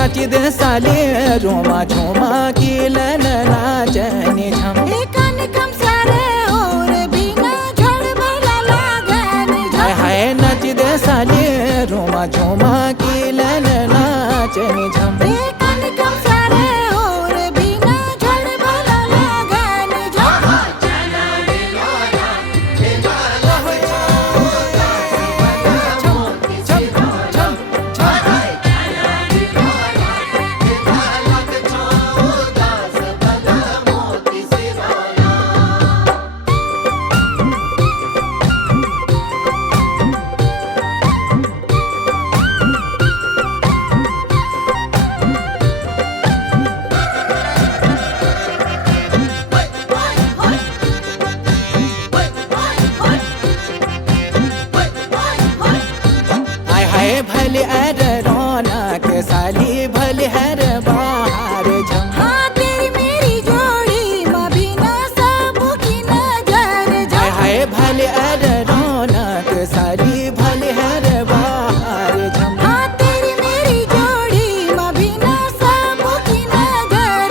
नाची दे साले रोमा झोमा की लन नाचने झम हाय हाय नाची दे साले रोमा झोमा की लन नाचने झम भले अर रौनक साली भले हर बाहर झम हाँ तेरी मेरी जोड़ी मबीना सब की नजर हाय हाय भले अर रौनक साली भले हर बाहर झम हाँ तेरी मेरी जोड़ी मबीना सब की नजर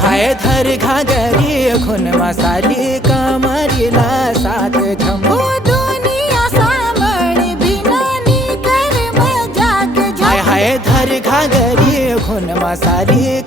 हाय धर घागरी खुन मसाली कमरिला साथ झम ओ दुनिया सामने बिना नी कर मजाक हाय हाय धर घागरी खुन मसाली